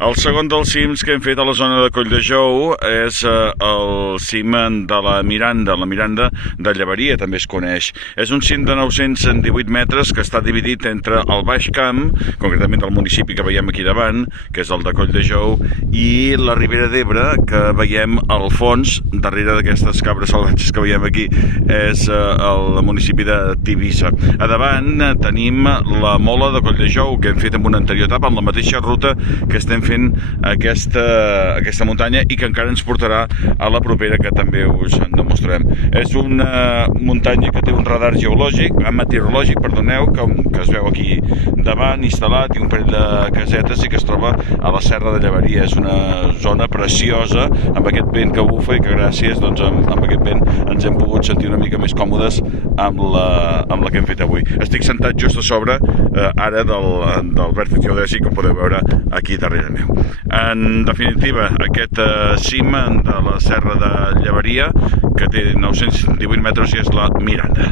El segon dels cims que hem fet a la zona de Colldejou és el cim de la Miranda de Llevaria, també es coneix. És un cim de 918 metres que està dividit entre el Baix Camp, concretament del municipi que veiem aquí davant, que és el de Colldejou, i la Ribera d'Ebre, que veiem al fons, darrere d'aquestes cabres salvatges que veiem aquí, és el municipi de Tivissa. A davant tenim la Mola de Colldejou, que hem fet en una anterior etapa, en la mateixa ruta que estem fent aquesta muntanya i que encara ens portarà a la propera, que també us en demostrarem. És una muntanya que té un radar meteorològic, que es veu aquí davant instal·lat, i un parell de casetes, i que es troba a la Serra de Llevaria. És una zona preciosa, amb aquest vent que bufa, i que gràcies amb aquest vent ens hem pogut sentir una mica més còmodes amb la que hem fet avui. Estic sentat just a sobre ara del vèrtex geodèsic, com podeu veure aquí darrere meu. En definitiva, aquest cim de la Serra de Llevaria, que té 918 metres, i és la Miranda.